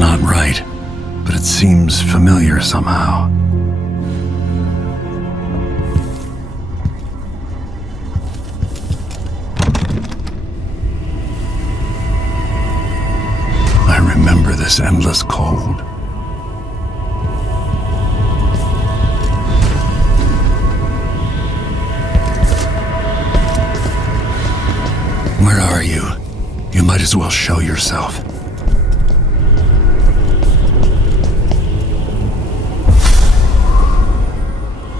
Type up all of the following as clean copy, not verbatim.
not right, but it seems familiar somehow. I remember this endless cold. Where are you? You might as well show yourself.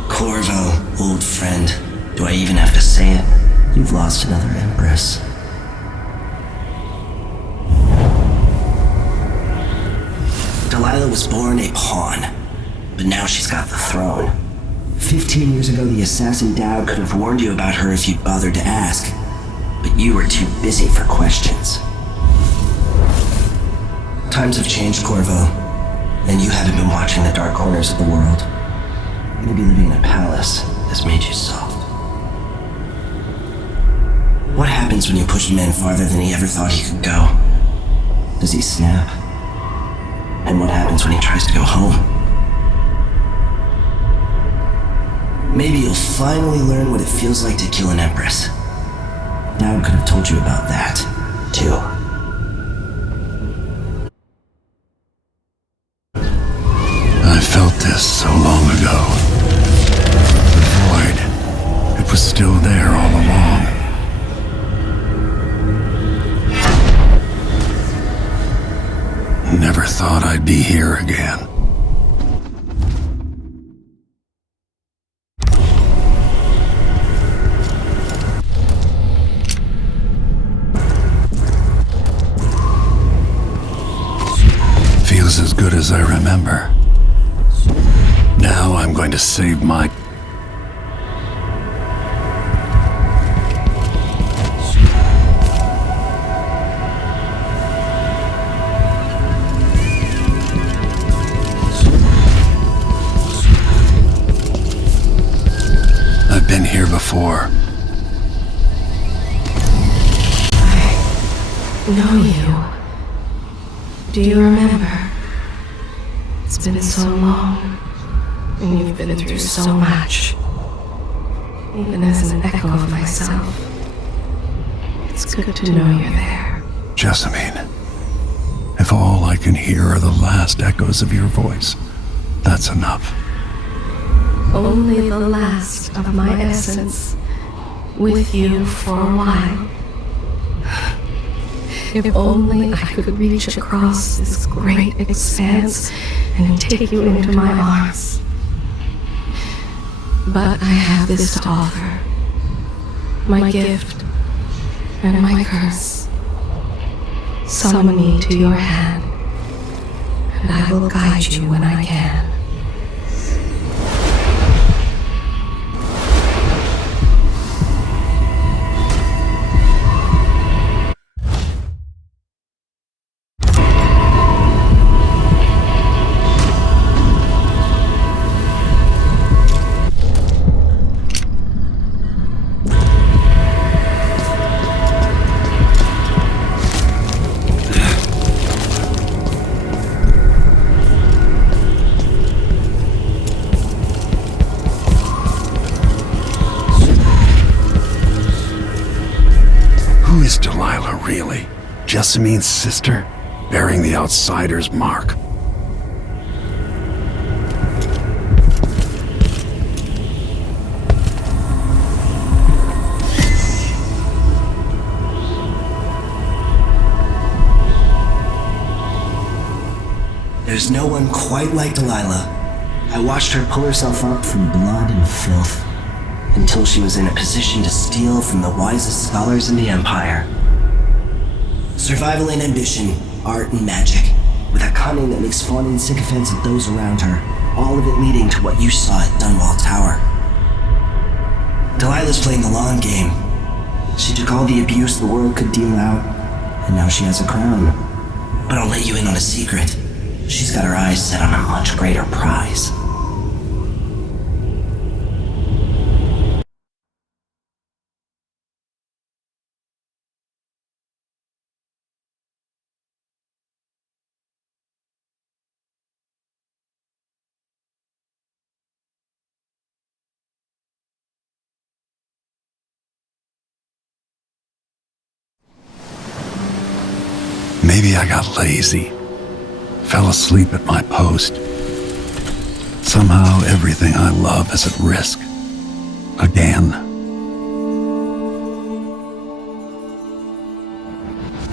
Corvo, old friend. Do I even have to say it? You've lost another Empress. Delilah was born a pawn, but now she's got the throne. 15 years ago, the assassin Dowd could have warned you about her if you'd bothered to ask, but you were too busy for questions. Times have changed, Corvo, and you haven't been watching the dark corners of the world. Maybe living in a palace has made you soft. What happens when you push a man farther than he ever thought he could go? Does he snap? And what happens when he tries to go home? Maybe you'll finally learn what it feels like to kill an Empress. Dowd could have told you about that, too. I felt this so long ago. The void. It was still there all along. Never thought I'd be here again. Feels as good as I remember. Now I'm going to save my... I've been here before. I know you. Do you remember? It's been so long, and you've been through so much. Even as an echo of myself, it's good to know you're there. Jessamine, if all I can hear are the last echoes of your voice, that's enough. Only the last of my essence, with you for a while. If only I could reach across this great expanse and take you into my arms. But I have this to offer. My gift and my curse. Summon me to your hand, and I will guide you when I can. Who is Delilah, really? Jessamine's sister? Bearing the outsider's mark. There's no one quite like Delilah. I watched her pull herself up from blood and filth, until she was in a position to steal from the wisest scholars in the Empire. Survival and ambition, art and magic, with a cunning that makes fawning sycophants of those around her, all of it leading to what you saw at Dunwall Tower. Delilah's playing the long game. She took all the abuse the world could deal out, and now she has a crown. But I'll let you in on a secret. She's got her eyes set on a much greater prize. Maybe I got lazy, fell asleep at my post. Somehow everything I love is at risk. Again.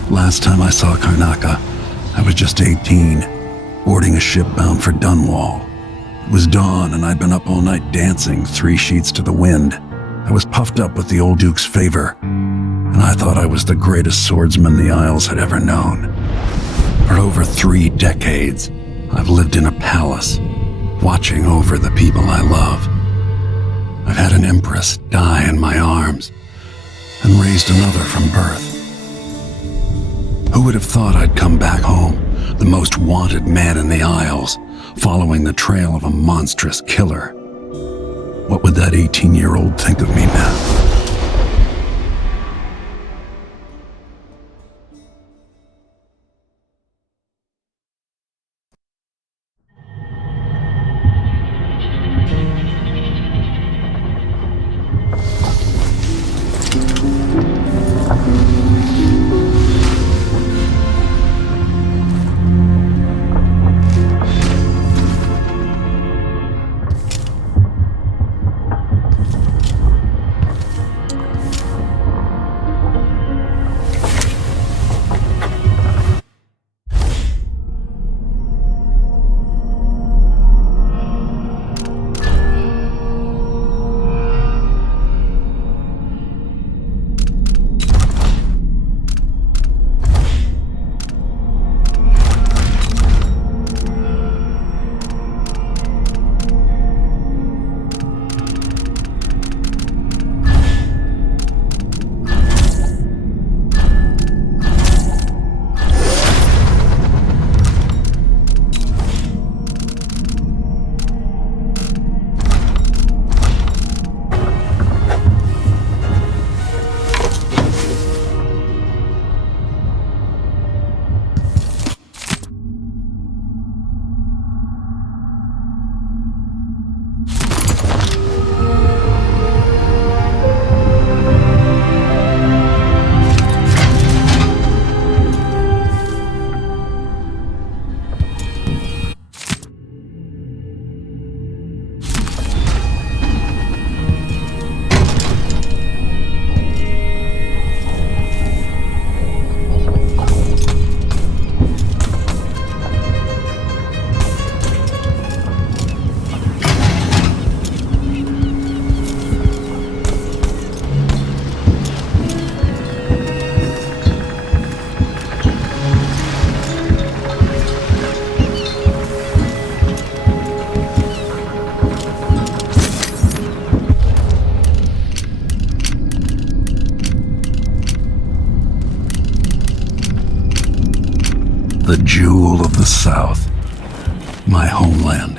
Last time I saw Karnaca, I was just 18, boarding a ship bound for Dunwall. It was dawn and I'd been up all night dancing 3 sheets to the wind. I was puffed up with the old Duke's favor, and I thought I was the greatest swordsman the Isles had ever known. For over 3 decades, I've lived in a palace, watching over the people I love. I've had an empress die in my arms, and raised another from birth. Who would have thought I'd come back home, the most wanted man in the Isles, following the trail of a monstrous killer? What would that 18-year-old think of me now? The jewel of the South, my homeland.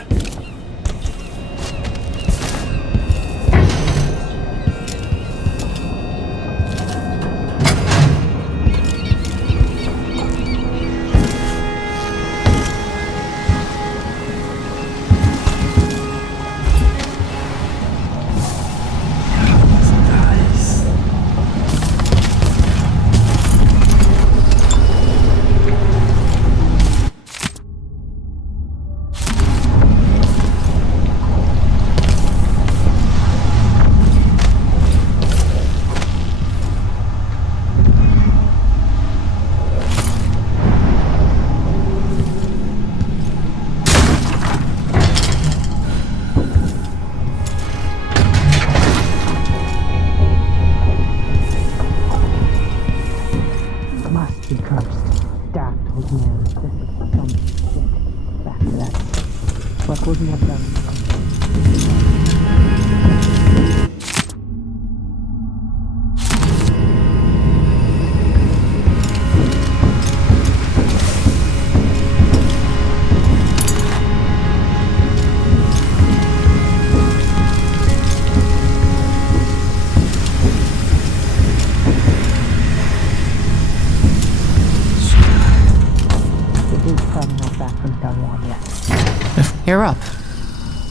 You're up.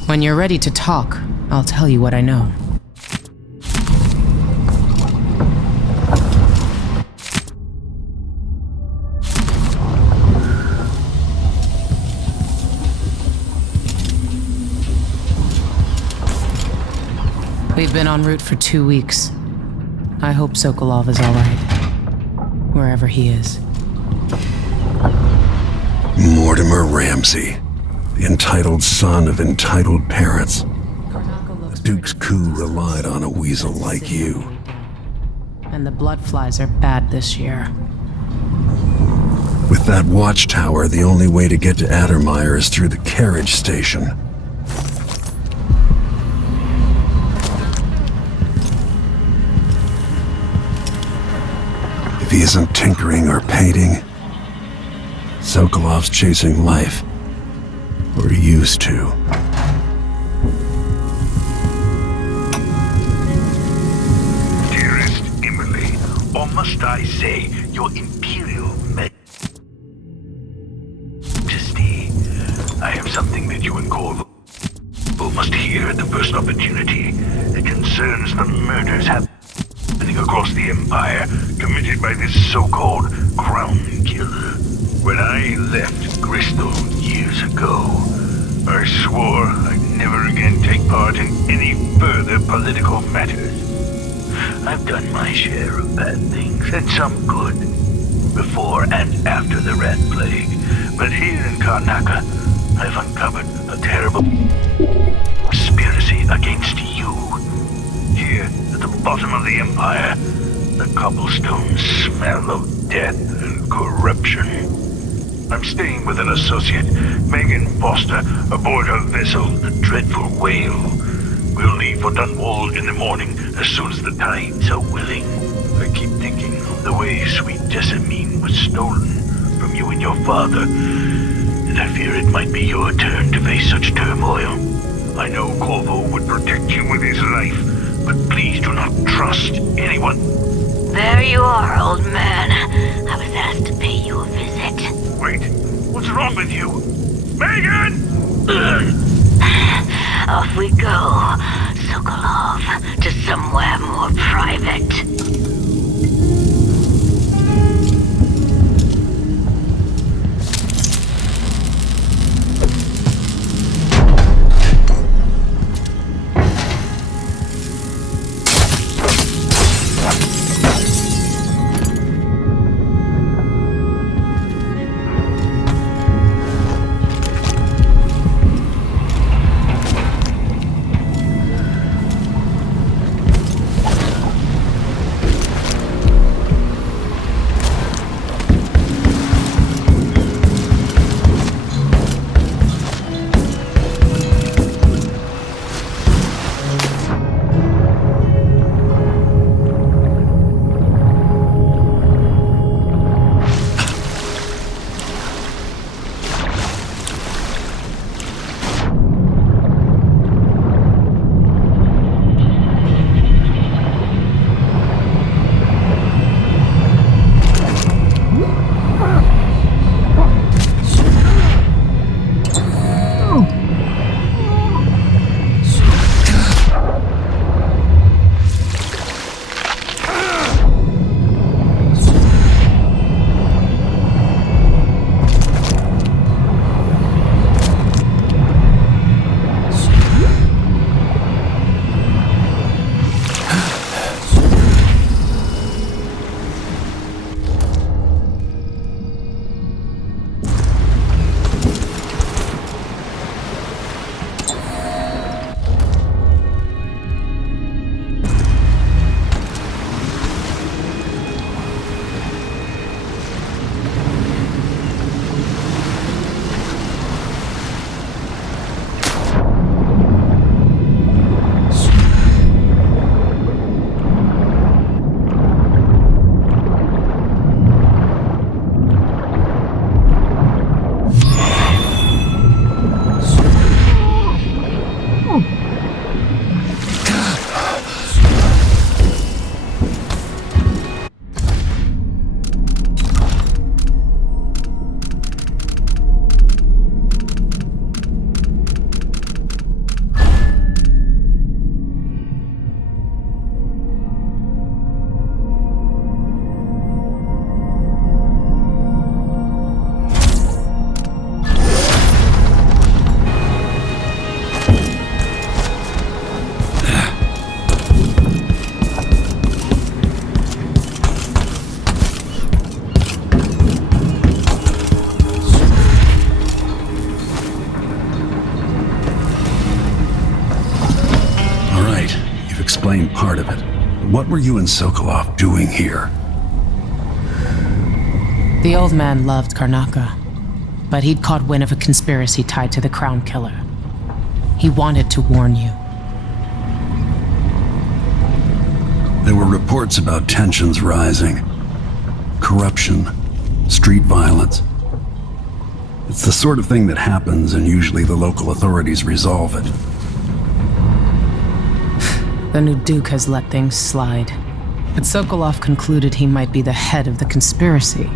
When you're ready to talk, I'll tell you what I know. been en route for 2 weeks. I hope Sokolov is all right, wherever he is. Mortimer Ramsey, the entitled son of entitled parents. The Duke's coup relied on a weasel like you. And the bloodflies are bad this year. With that watchtower, the only way to get to Addermeyer is through the carriage station. If he isn't tinkering or painting, Sokolov's chasing life. Or he used to. Dearest Emily, or must I say, your Imperial Majesty, I have something that you and Corvo must hear at the first opportunity. It concerns the murders happening across the Empire, committed by this so-called Crown Killer. When I left Bristol years ago, I swore I'd never again take part in any further political matters. I've done my share of bad things, and some good, before and after the Rat Plague. But here in Karnaca, I've uncovered a terrible conspiracy against you. Here, at the bottom of the Empire, the cobblestones smell of death and corruption. I'm staying with an associate, Megan Foster, aboard her vessel, the Dreadful Whale. We'll leave for Dunwall in the morning, as soon as the tides are willing. I keep thinking of the way sweet Jessamine was stolen from you and your father, and I fear it might be your turn to face such turmoil. I know Corvo would protect you with his life, but please do not trust anyone. There you are, old man. I was asked to pay you a visit. Wait, what's wrong with you? Megan! Off we go, Sokolov, to somewhere more private. explain part of it. What were you and Sokolov doing here? The old man loved Karnaca, but he'd caught wind of a conspiracy tied to the Crown Killer. He wanted to warn you. There were reports about tensions rising. Corruption, street violence. It's the sort of thing that happens, and usually the local authorities resolve it. The new Duke has let things slide, but Sokolov concluded he might be the head of the conspiracy.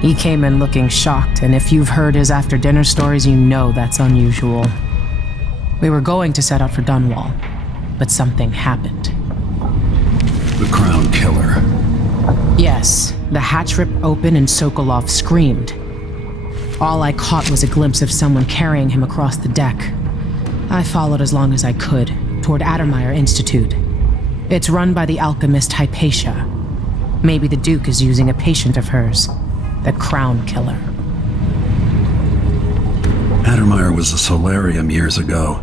He came in looking shocked, and if you've heard his after-dinner stories, you know that's unusual. We were going to set out for Dunwall, but something happened. The Crown Killer. Yes, the hatch ripped open and Sokolov screamed. All I caught was a glimpse of someone carrying him across the deck. I followed as long as I could, toward Attermeyer Institute. It's run by the alchemist Hypatia. Maybe the Duke is using a patient of hers, the Crown Killer. Attermeyer was a solarium years ago.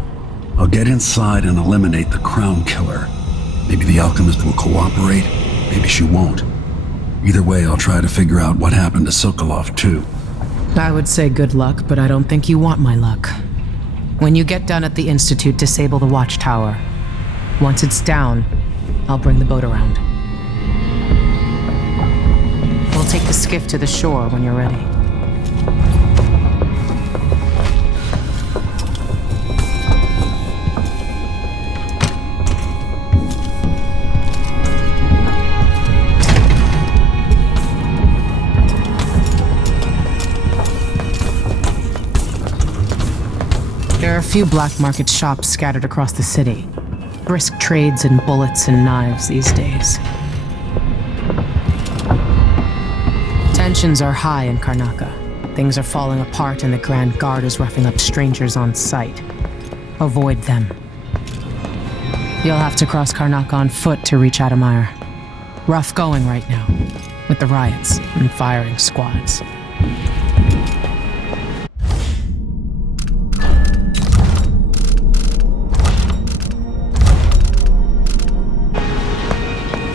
I'll get inside and eliminate the Crown Killer. Maybe the alchemist will cooperate, maybe she won't. Either way, I'll try to figure out what happened to Sokolov, too. I would say good luck, but I don't think you want my luck. When you get done at the Institute, disable the watchtower. Once it's down, I'll bring the boat around. We'll take the skiff to the shore when you're ready. There are a few black market shops scattered across the city. Brisk trades in bullets and knives these days. Tensions are high in Karnaca. Things are falling apart and the Grand Guard is roughing up strangers on sight. Avoid them. You'll have to cross Karnaca on foot to reach Attano. Rough going right now, with the riots and firing squads.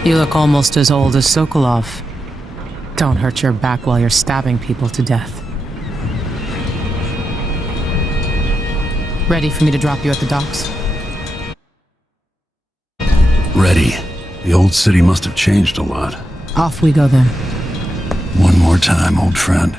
You look almost as old as Sokolov. Don't hurt your back while you're stabbing people to death. Ready for me to drop you at the docks? Ready. The old city must have changed a lot. Off we go then. One more time, old friend.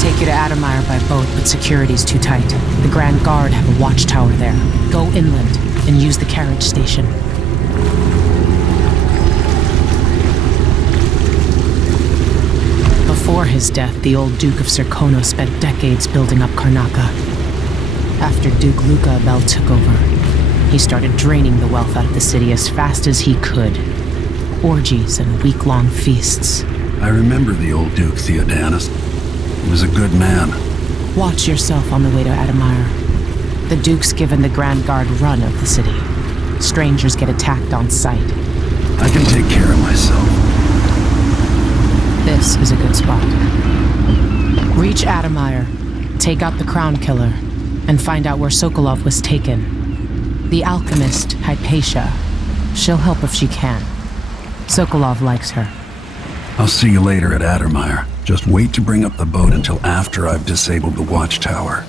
Take you to Attano by boat, but security's too tight. The Grand Guard have a watchtower there. Go inland and use the carriage station. Before his death, the old Duke of Serkono spent decades building up Karnaca. After Duke Luca Abel took over, he started draining the wealth out of the city as fast as he could. Orgies and week-long feasts. I remember the old Duke Theodanis. He was a good man. Watch yourself on the way to Attano. The Duke's given the Grand Guard run of the city. Strangers get attacked on sight. I can take care of myself. This is a good spot. Reach Attano, take out the Crown Killer, and find out where Sokolov was taken. The alchemist, Hypatia. She'll help if she can. Sokolov likes her. I'll see you later at Attano. Just wait to bring up the boat until after I've disabled the watchtower.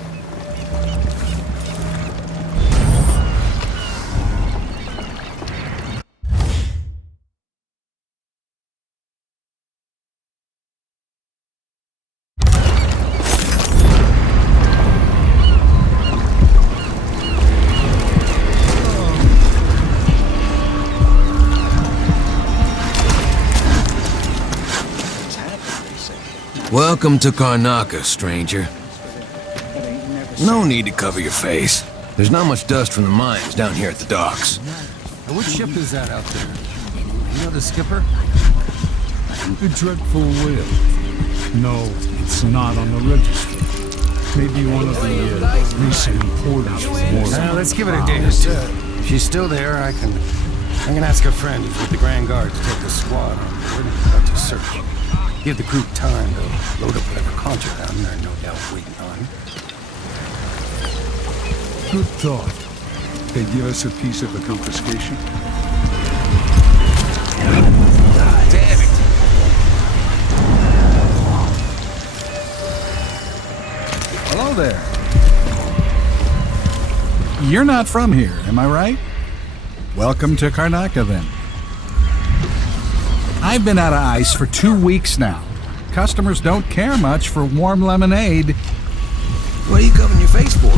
Welcome to Karnaca, stranger. No need to cover your face. There's not much dust from the mines down here at the docks. Which ship is that out there? You know the skipper? The Dreadful Whale. No, it's not on the register. Maybe one of the recent importers from more. Let's give it a day or two. If she's still there, I can ask a friend who's with the Grand Guard to take the squad on board and conduct a search. Give the crew time to load up whatever contraband they're no doubt waiting on. Good thought. They give us a piece of the confiscation. Damn it! Hello there. You're not from here, am I right? Welcome to Karnaca, then. I've been out of ice for 2 weeks now. Customers don't care much for warm lemonade. What are you covering your face for?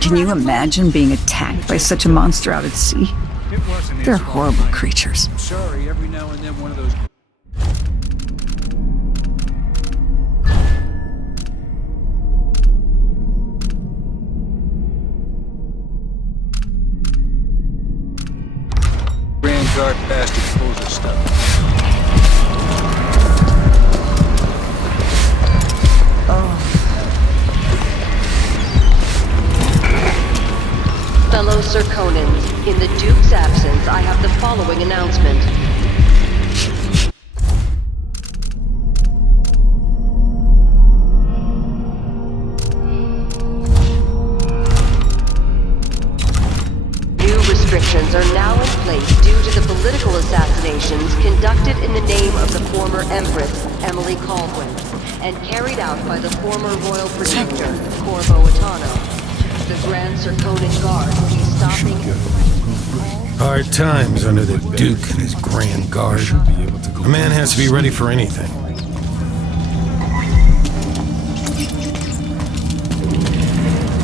Can you imagine being attacked by such a monster out at sea? They're horrible creatures. I'm sorry, every now and then one of those... Grand Guard bastard pulls his stuff. Fellow Serkonans, in the Duke's absence, I have the following announcement. New restrictions are now in place due to the political assassinations conducted in the name of the former Empress, Emily Caldwin, and carried out by the former Royal Protector, Corvo Attano. The Grand Serkonan Guard will be stopping... Hard times under the Duke and his Grand Guard. A man has to be ready for anything.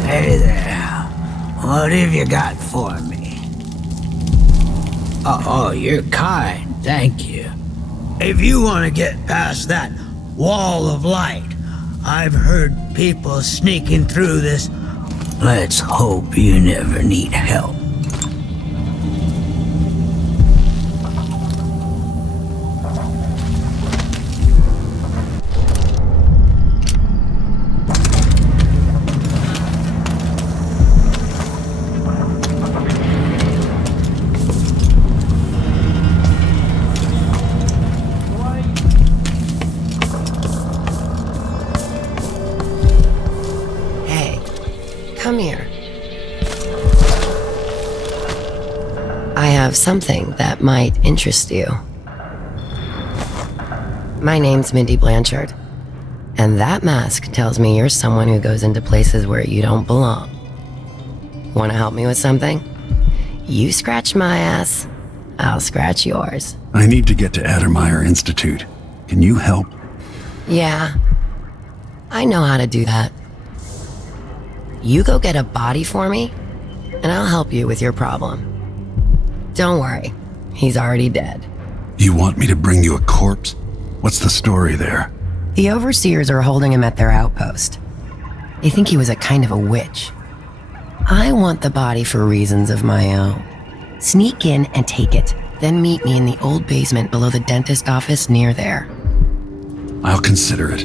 Hey there. What have you got for me? Oh, you're kind. Thank you. If you want to get past that wall of light, I've heard people sneaking through this. Let's hope you never need help. Come here. I have something that might interest you. My name's Mindy Blanchard, and that mask tells me you're someone who goes into places where you don't belong. Want to help me with something? You scratch my ass, I'll scratch yours. I need to get to Addermeyer Institute. Can you help? Yeah, I know how to do that. You go get a body for me, and I'll help you with your problem. Don't worry, he's already dead. You want me to bring you a corpse? What's the story there? The overseers are holding him at their outpost. They think he was a kind of a witch. I want the body for reasons of my own. Sneak in and take it, then meet me in the old basement below the dentist office near there. I'll consider it.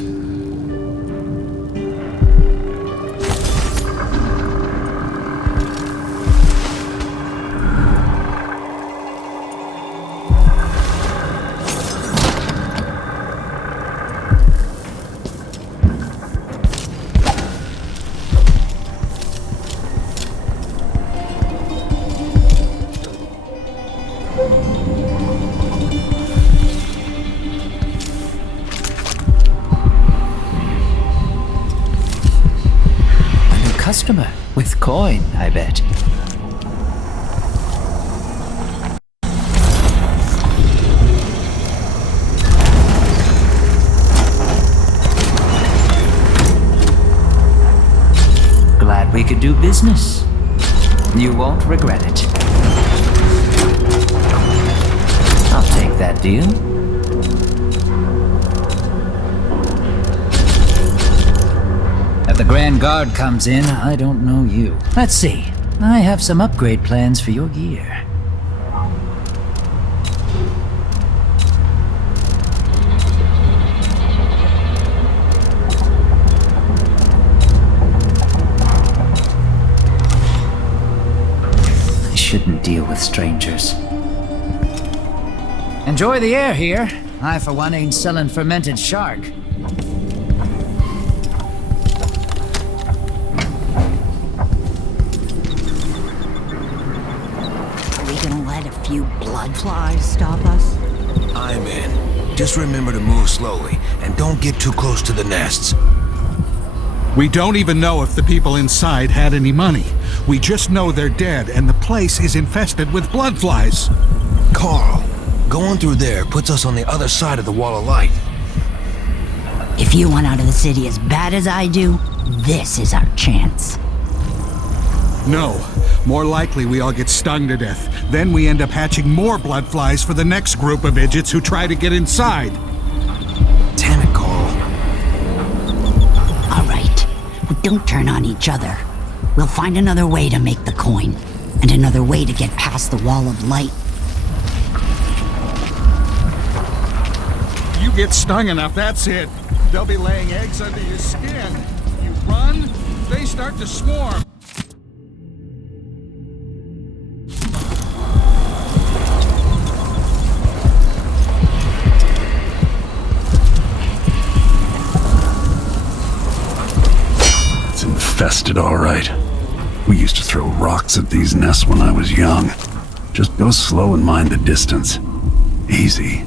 Customer with coin, I bet. business. You won't regret it. I'll take that deal. If the Grand Guard comes in, I don't know you. Let's see. I have some upgrade plans for your gear. I shouldn't deal with strangers. Enjoy the air here. I, for one, ain't selling fermented shark. Are we gonna let a few blood flies stop us? I'm in. Just remember to move slowly, and don't get too close to the nests. We don't even know if the people inside had any money. We just know they're dead, and the place is infested with blood flies. Carl, going through there puts us on the other side of the wall of light. If you want out of the city as bad as I do, this is our chance. No. More likely we all get stung to death. Then we end up hatching more blood flies for the next group of idiots who try to get inside. Damn it, Carl. All right. We don't turn on each other. We'll find another way to make the coin. And another way to get past the wall of light. You get stung enough, that's it. They'll be laying eggs under your skin. You run, they start to swarm. It's infested, all right. We used to throw rocks at these nests when I was young. Just go slow and mind the distance. Easy.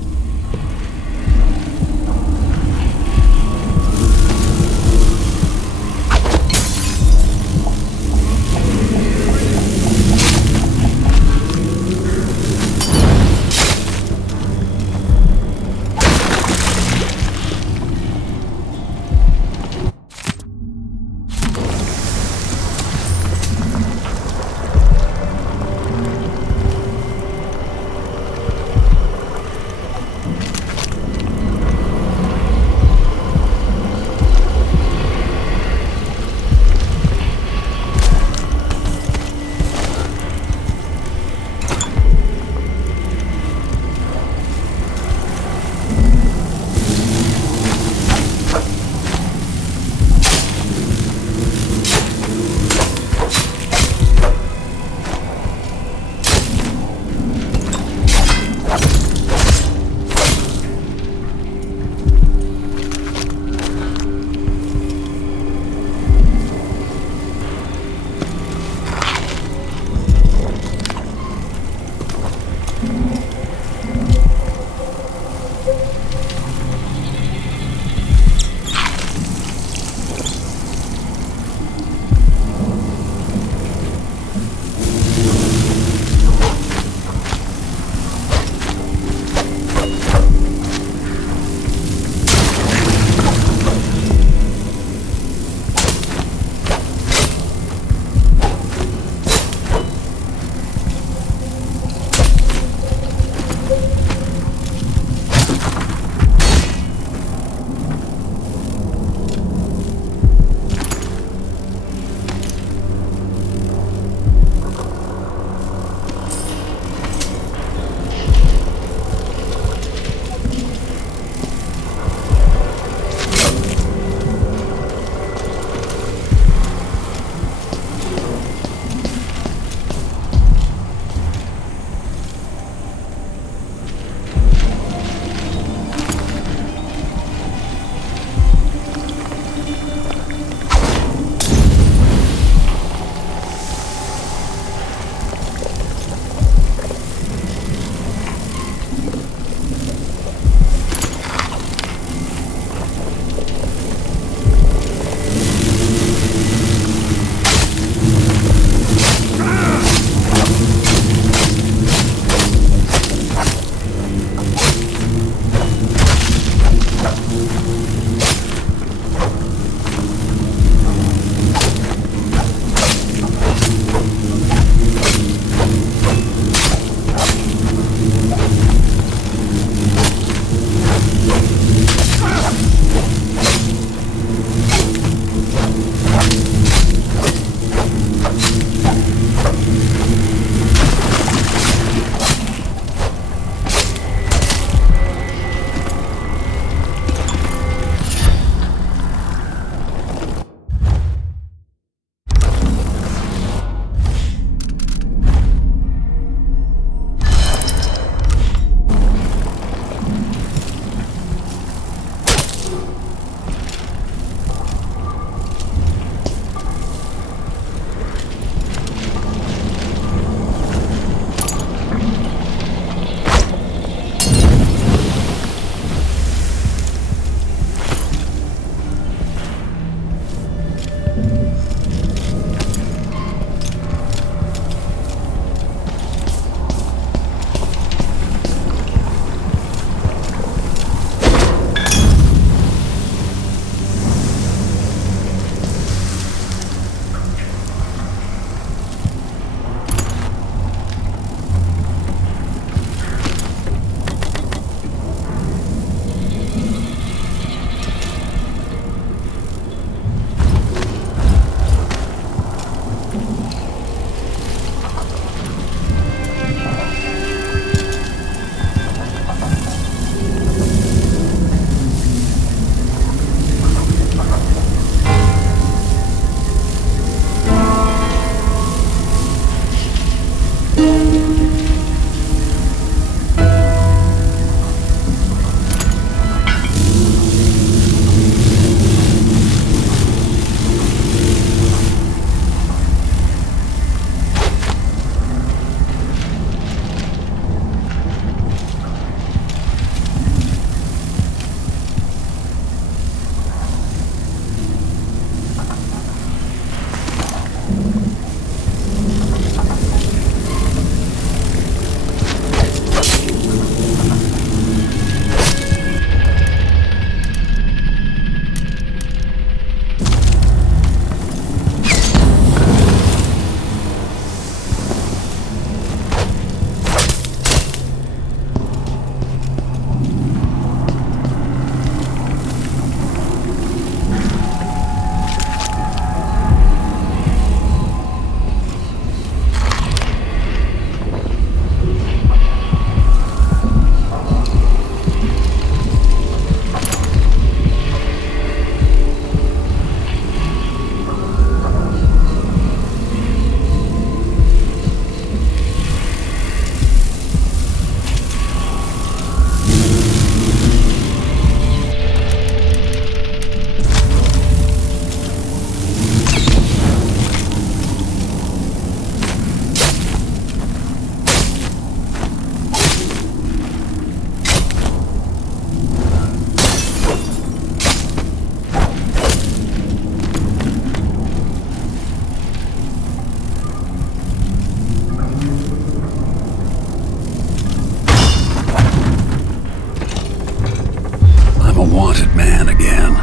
wanted man again.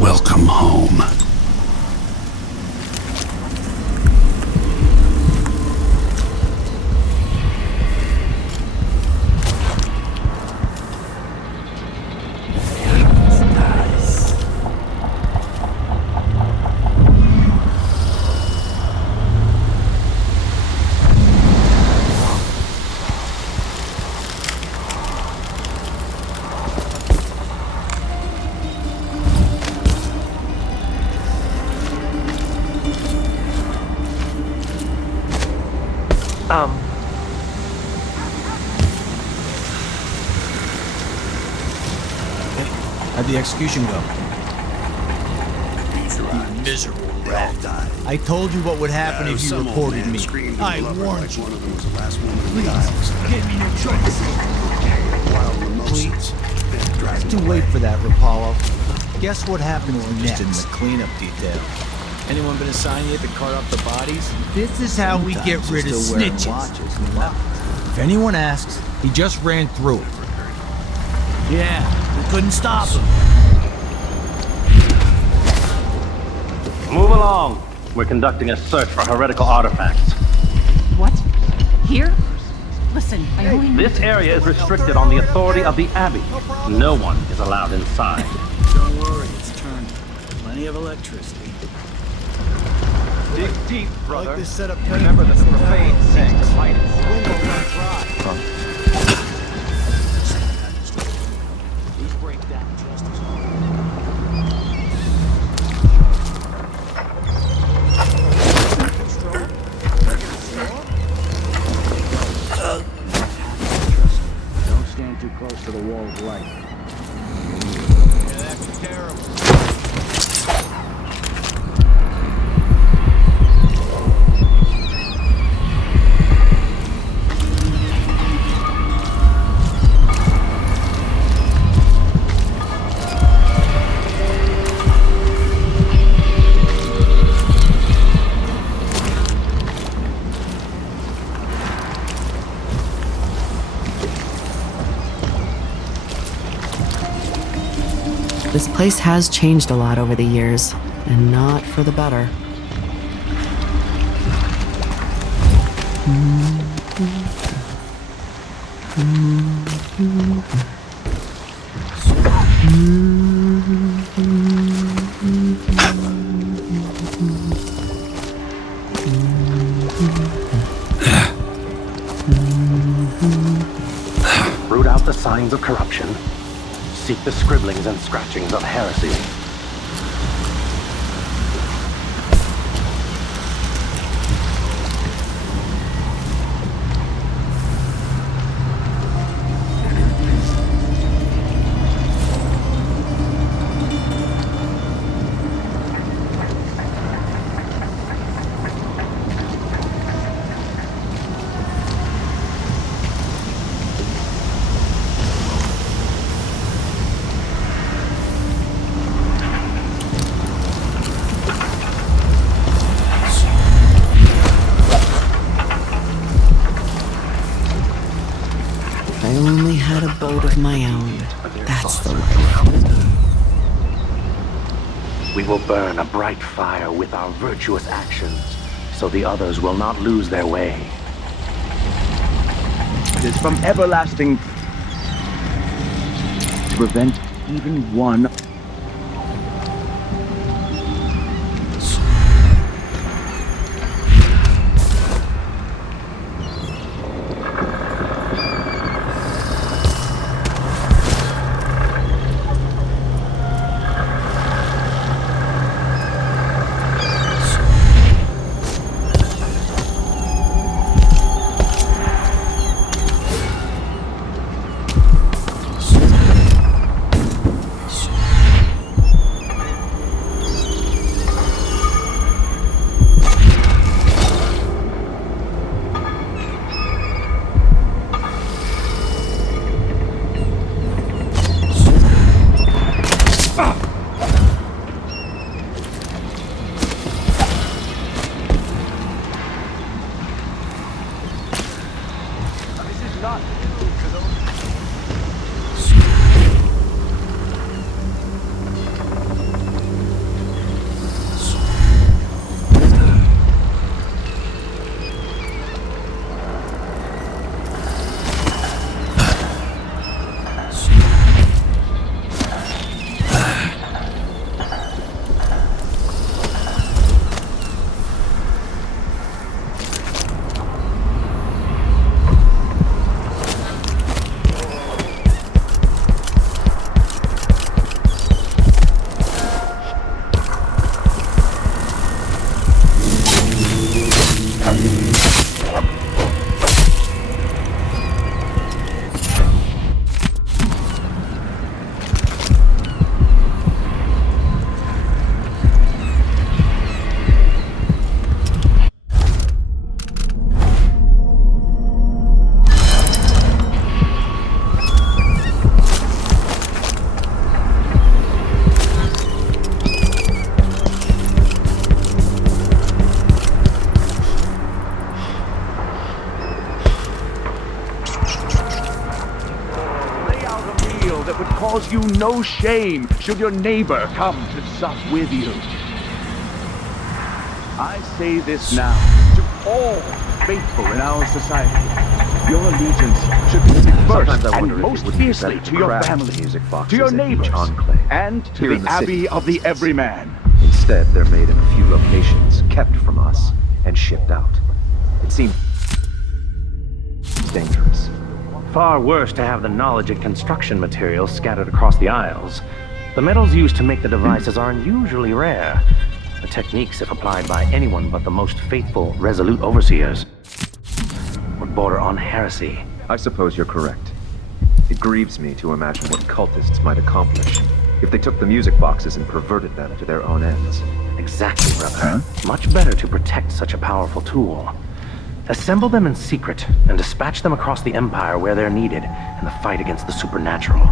Welcome home. How'd the execution go? You miserable rat. I told you what would happen if you reported me. I warned you. Please, get me no choice. Please. It's too late for that, Rapallo. Guess what happens next? In the cleanup detail. Anyone been assigned yet to cart up the bodies? This is how we get rid of snitches. If anyone asks, he just ran through it. Yeah, we couldn't stop him. Move along. We're conducting a search for heretical artifacts. What? Here? Listen, I only... This area is restricted on the authority of the Abbey. No one is allowed inside. Don't worry, it's turned. Plenty of electricity. Dig deep, brother. Like this setup. Remember that the profane sinks. Don't stand too close to the wall of light. Yeah, that's terrible. This place has changed a lot over the years, and not for the better. Root out the signs of corruption. Seek the scribblings and scratchings of heresy. I only had a boat of my own. That's the way. We will burn a bright fire with our virtuous actions, so the others will not lose their way. It is from everlasting to prevent even one. would cause you no shame should your neighbor come to sup with you. I say this now to all faithful in our society. Your allegiance should be first and most fiercely to your family, to your neighbors, and to the Abbey of the Everyman. Instead, they're made in a few locations, kept from us, and shipped out. It seems dangerous. Far worse to have the knowledge and construction materials scattered across the Isles. The metals used to make the devices are unusually rare. The techniques, if applied by anyone but the most faithful, resolute overseers, would border on heresy. I suppose you're correct. It grieves me to imagine what cultists might accomplish if they took the music boxes and perverted them to their own ends. Exactly, brother. Much better to protect such a powerful tool. Assemble them in secret and dispatch them across the Empire where they're needed in the fight against the supernatural.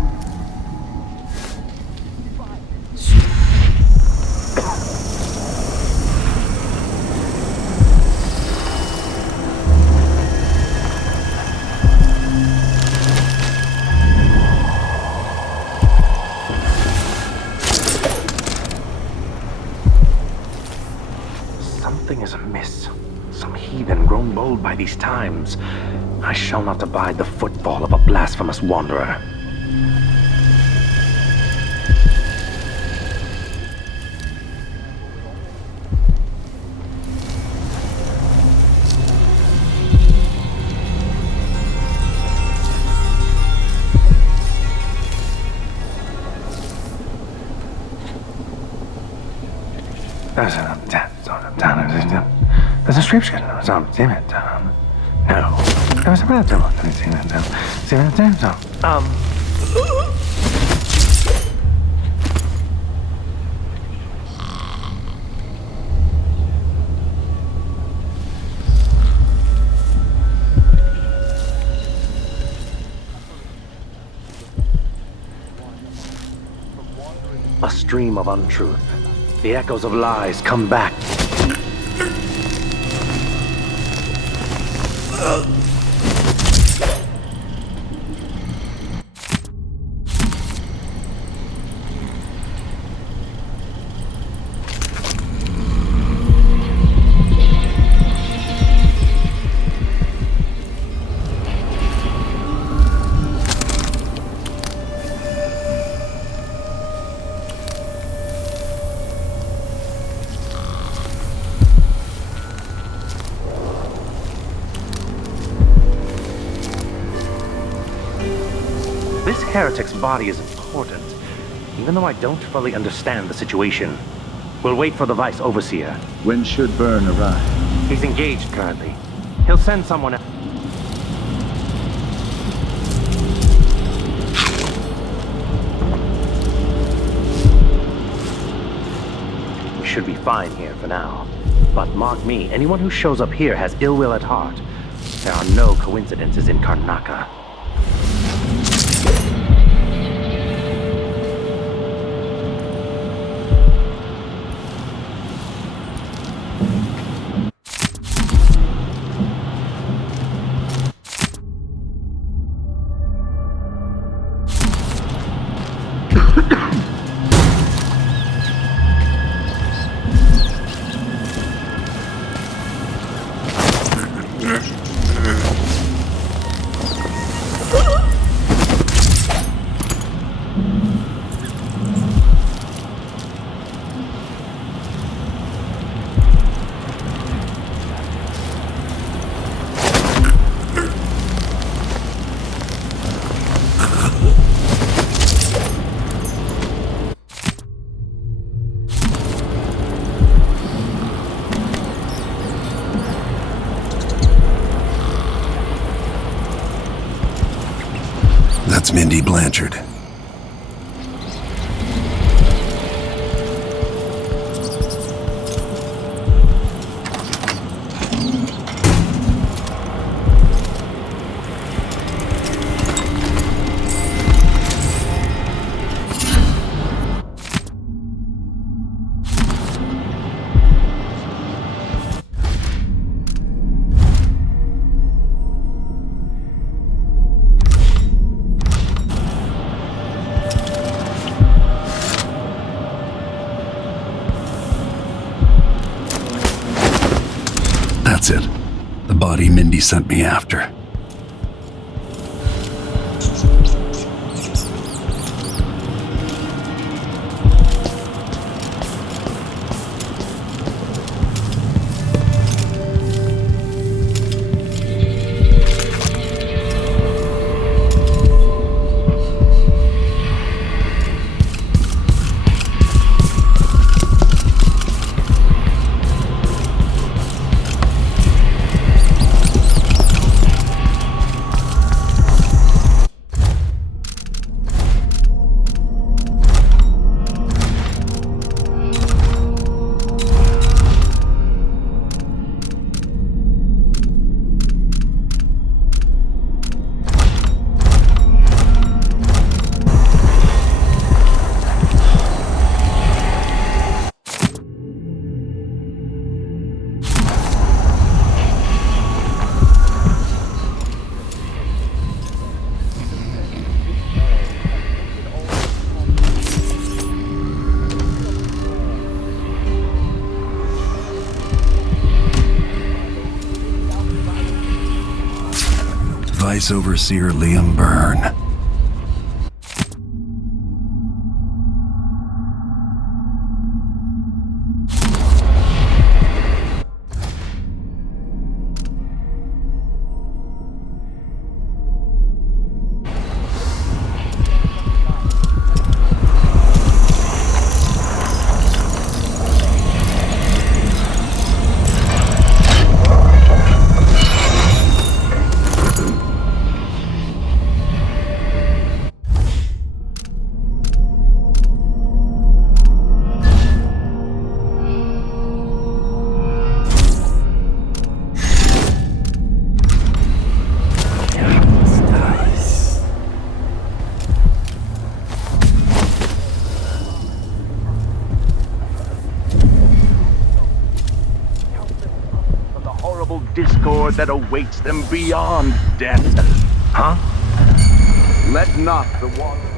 Something is amiss. Some heathen grown bold by these times. I shall not abide the footfall of a blasphemous wanderer. There's a scripture. No. A stream of untruth. The echoes of lies come back. This heretic's body is important, even though I don't fully understand the situation. We'll wait for the Vice Overseer. When should Byrne arrive? He's engaged currently. He'll send someone else. We should be fine here for now. But mark me, anyone who shows up here has ill will at heart. There are no coincidences in Karnaca. That's Mindy Blanchard. That's it. The body Mindy sent me after. Vice Overseer Liam Byrne. Discord that awaits them beyond death. Huh? Let not the water...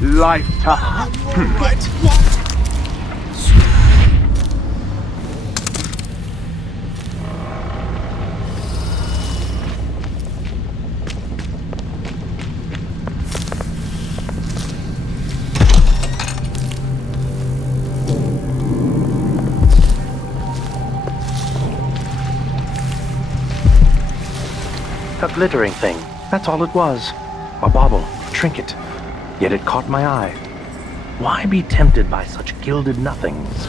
lifetime. A glittering thing. That's all it was. A bauble, a trinket. Yet it caught my eye. Why be tempted by such gilded nothings?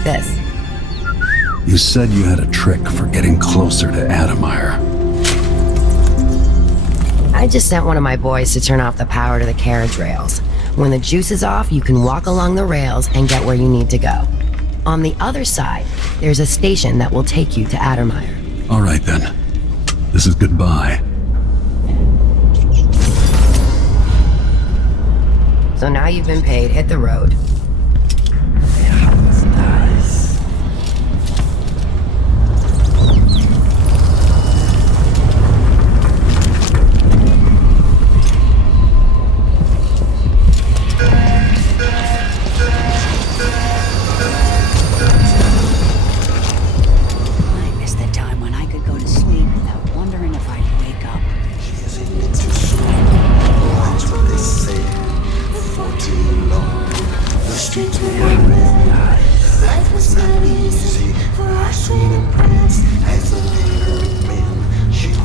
like this. You said you had a trick for getting closer to Adamire. I just sent one of my boys to turn off the power to the carriage rails. When the juice is off, you can walk along the rails and get where you need to go. On the other side, there's a station that will take you to Adamire. All right then. This is goodbye. So now you've been paid, hit the road. I miss the time when I could go to sleep without wondering if I'd wake up. That's what they say. For too long, the streets were red. Life was not easy for our sweet prince. As a leader of men, she was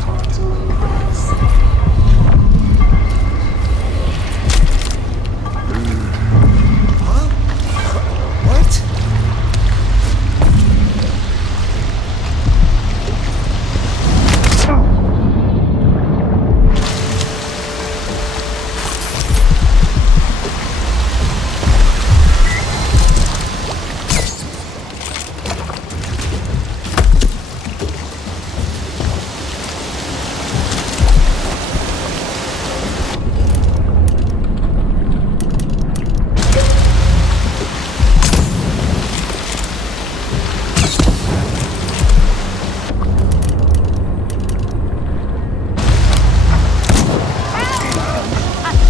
hard to embrace. Huh? What?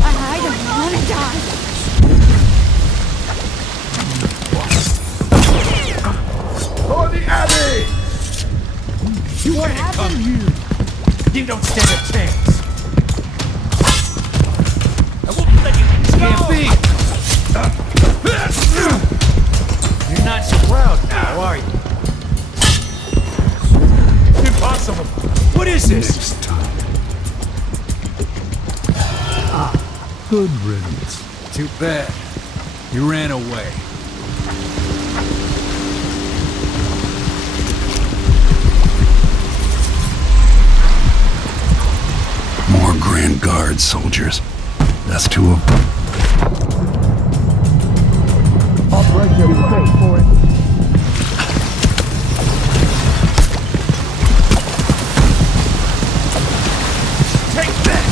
I don't want to die. For the Abbey! What happened here? You don't stand a chance. I won't let you. Can't be. You're not so proud now, are you? Impossible. What is this? Next time. Good riddance. Too bad. You ran away. More Grand Guard soldiers. That's two of them. Take that!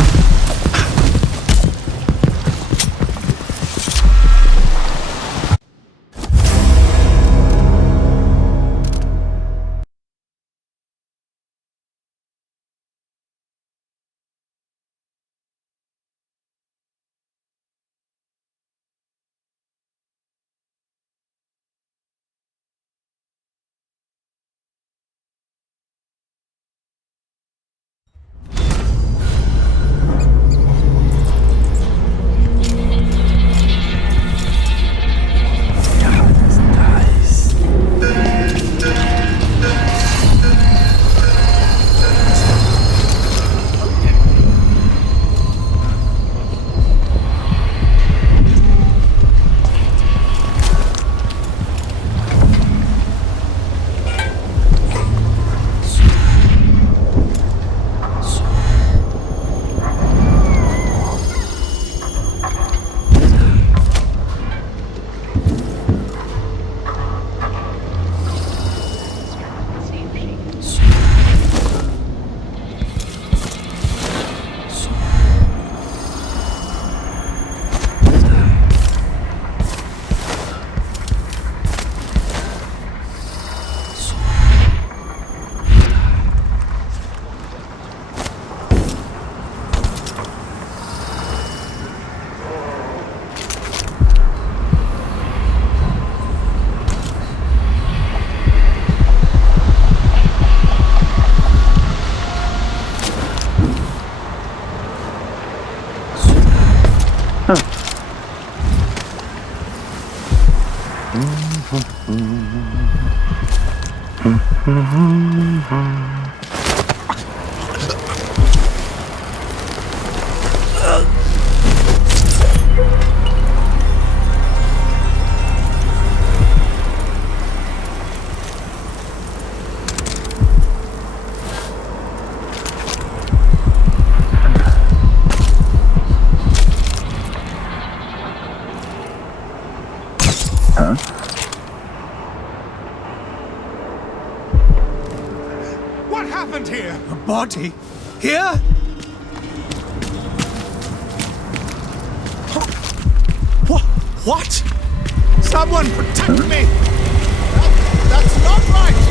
body? Here? What? Someone protect me! That's not right!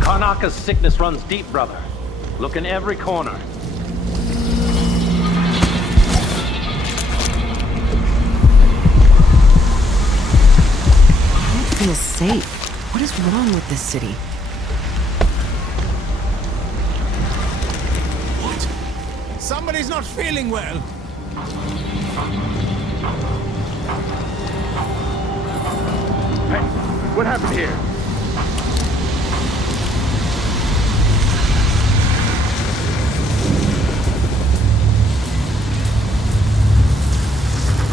Karnaka's sickness runs deep, brother. Look in every corner. I don't feel safe. What is wrong with this city? What? Somebody's not feeling well. Hey, what happened here?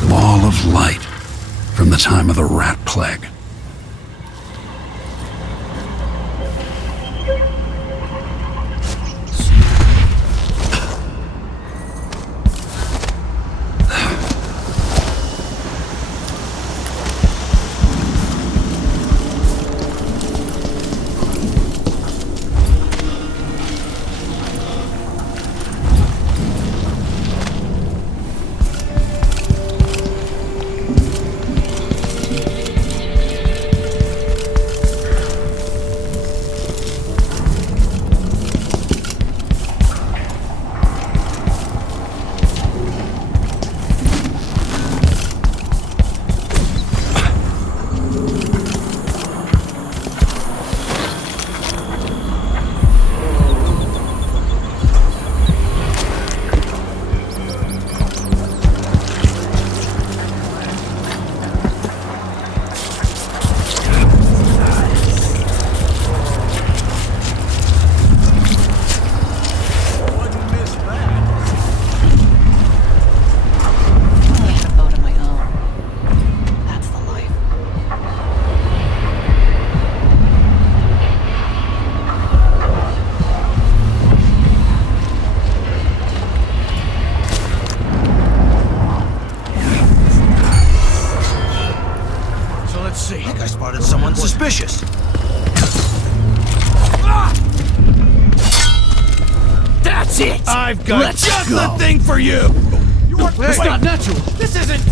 Wall of light from the time of the rat plague. Suspicious. That's it! I've got just the thing for you! That's not natural! This isn't...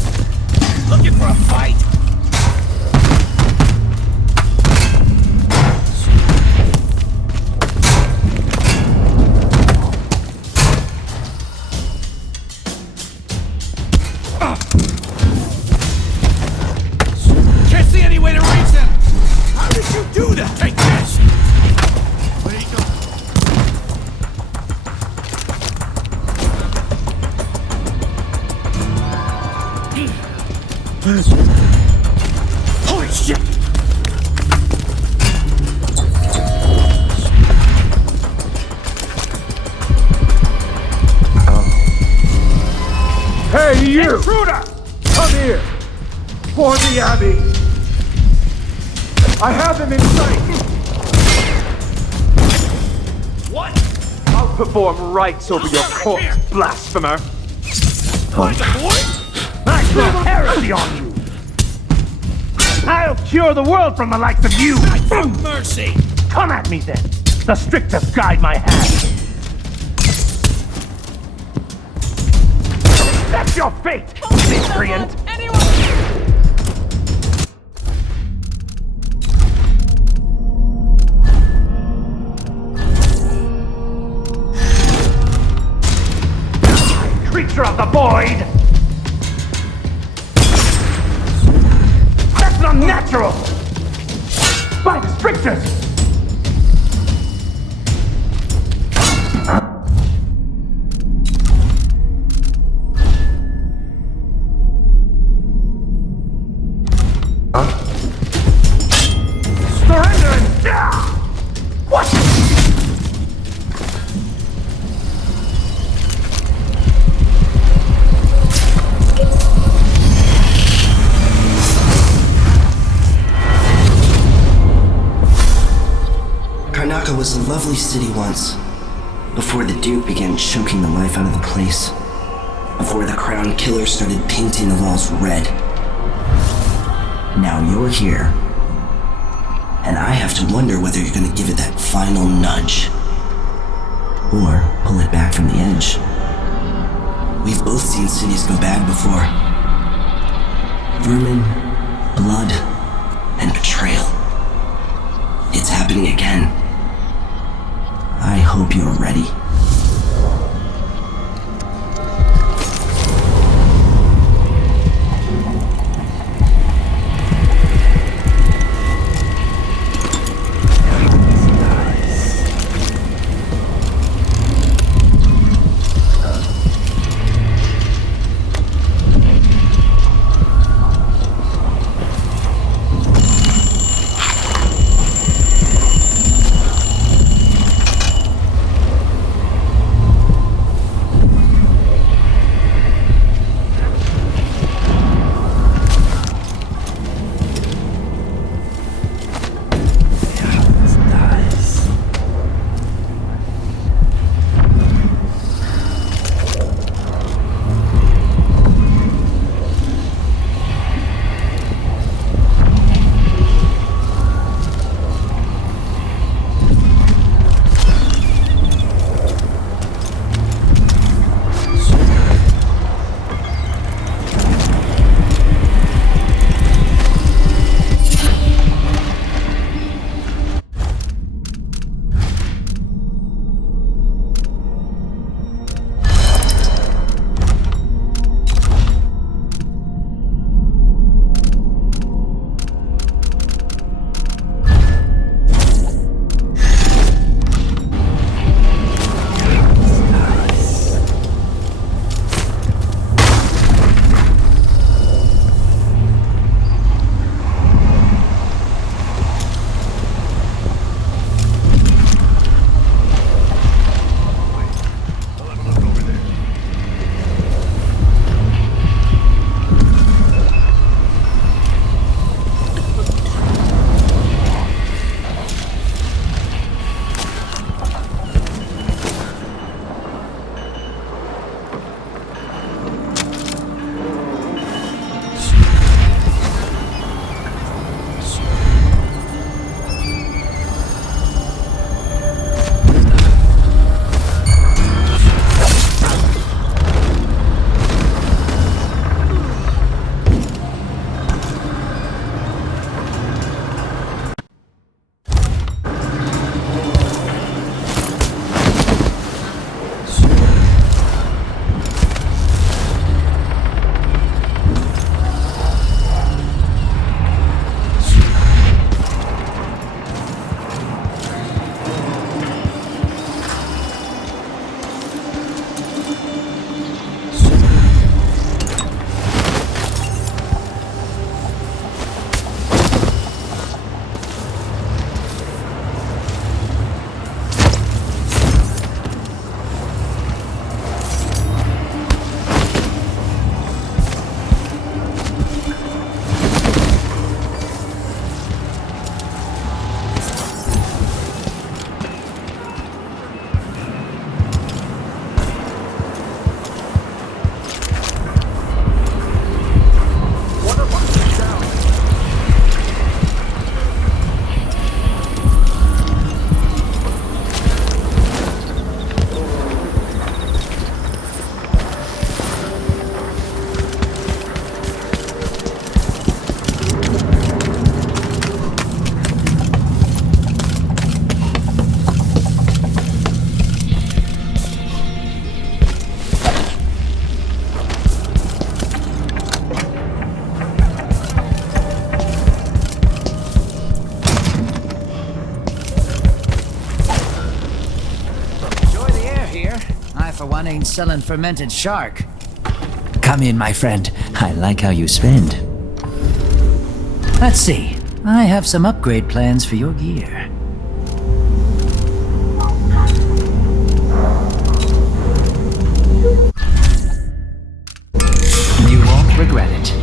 Looking for a fight? Can't see any way to reach them! How did you do that? Take this! Where are you going? Holy shit! Hey, you! Intruder! Come here! For the Abbey! I have him in sight! What? I'll perform rites over your corpse, blasphemer! Find the boy? I throw heresy on you! I'll cure the world from the likes of you! Have mercy! Come at me then! The strictest guide my hand! That's your fate, miscreant! Creature of the void! That's unnatural! By the strictures! Surrender and die! What? Karnaca was a lovely city once, before the Duke began choking the life out of the place, before the Crown Killer started painting the walls red. Now you're here, and I have to wonder whether you're gonna give it that final nudge, or pull it back from the edge. We've both seen cities go bad before. Vermin, blood, and betrayal. It's happening again. I hope you're ready. for one ain't selling fermented shark. Come in, my friend. I like how you spend. Let's see. I have some upgrade plans for your gear. You won't regret it.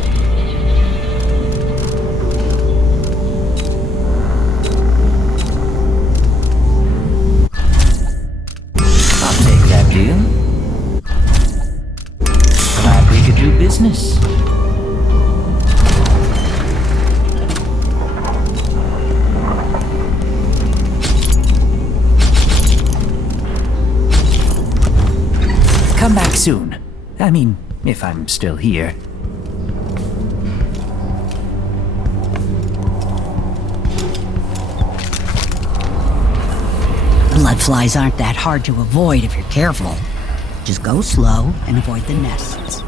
I'll take that deal. Glad we could do business. Come back soon. I mean, if I'm still here. Bloodflies aren't that hard to avoid if you're careful. Just go slow and avoid the nests.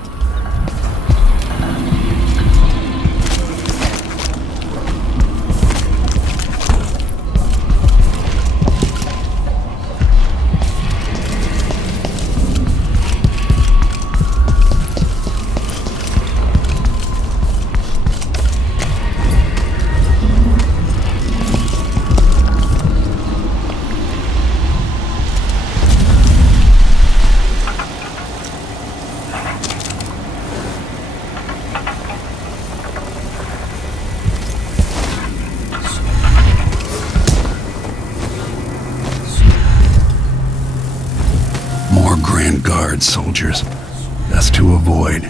More Grand Guard soldiers. Best to avoid.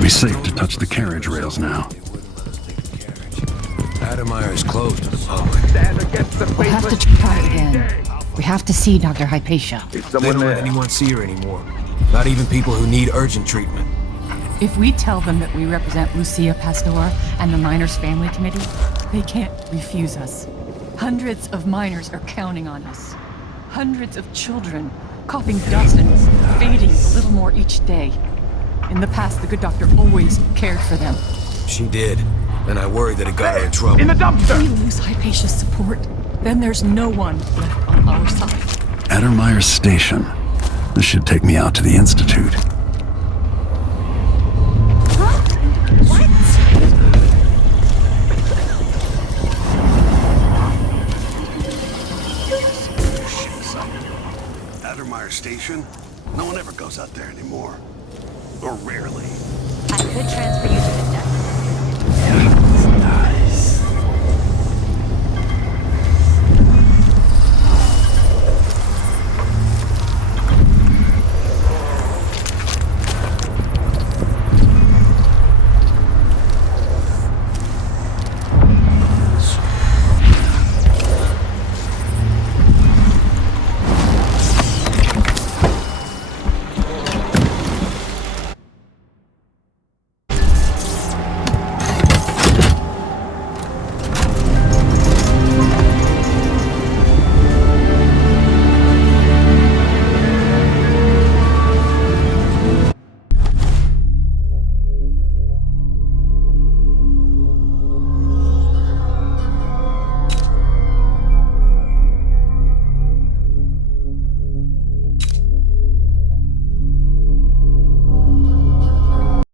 Be safe to touch the carriage rails now. Attano is closed to the public. We'll have to try it again. We have to see Dr. Hypatia. They don't let anyone see her anymore. Not even people who need urgent treatment. If we tell them that we represent Lucia Pastor and the Miners Family Committee, they can't refuse us. Hundreds of miners are counting on us. Hundreds of children, coughing dust and fading a little more each day. In the past, the good doctor always cared for them. She did, and I worry that it got her in trouble. In the dumpster! If we lose Hypatia's support, then there's no one left on our side. Attano Station. This should take me out to the Institute. Attano Station? No one ever goes out there anymore. Or rarely.